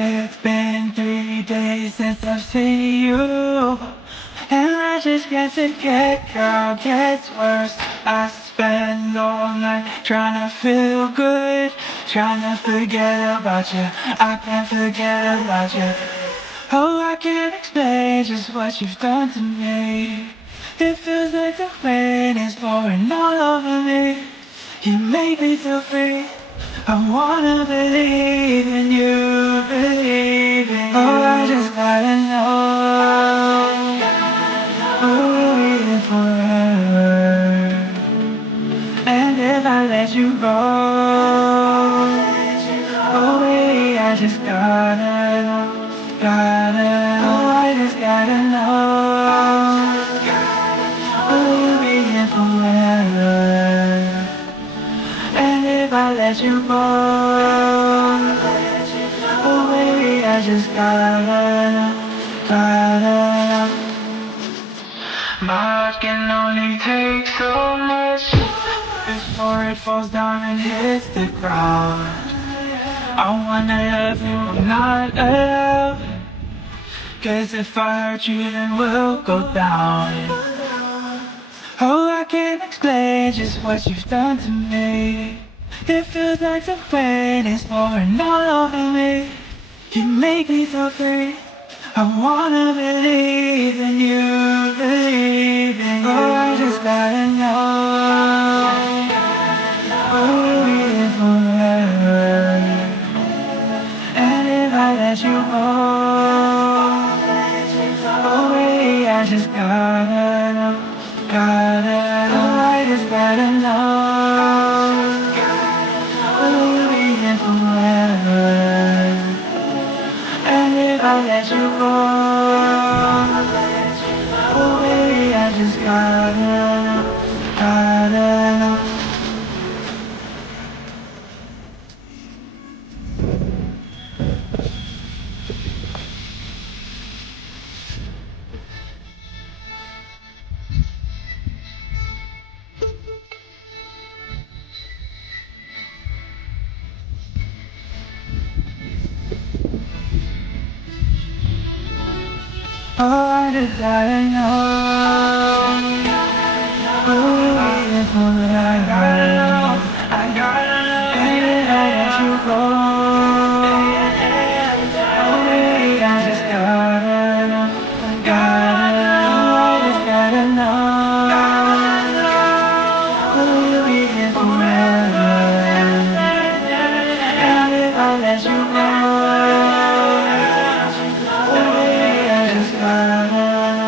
It's been 3 days since I've seen you, and I just can't forget, girl, gets worse. I spend all night trying to feel good, trying to forget about you. I can't forget about you. Oh, I can't explain just what you've done to me. It feels like the rain is pouring all over me. You make me feel free. I wanna believe in you, believe in you. Oh, I just gotta know, we'll be here forever. And if I let you go, oh baby, I just gotta know, I just gotta know, we'll be here forever. And if I let you go, oh baby, I just gotta know. My heart can only take so much before it falls down and hits the ground. I wanna love you, not love, 'cause if I hurt you then we'll go down. Oh, I can't explain just what you've done to me. It feels like the rain is pouring all over me. You make me so free. I wanna believe in you, believe in you. Oh, I just gotta know, we'll be here forever. And if I let you go, oh baby, I just gotta know, I just gotta know, we'll be here forever. And if I let you go, oh baby, I just gotta know. Oh, I just gotta know, we'll be here forever. And if I let you go, oh baby, I just gotta know, I just gotta know, we'll be here forever. And if I let you go, oh baby, I just gotta know.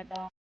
that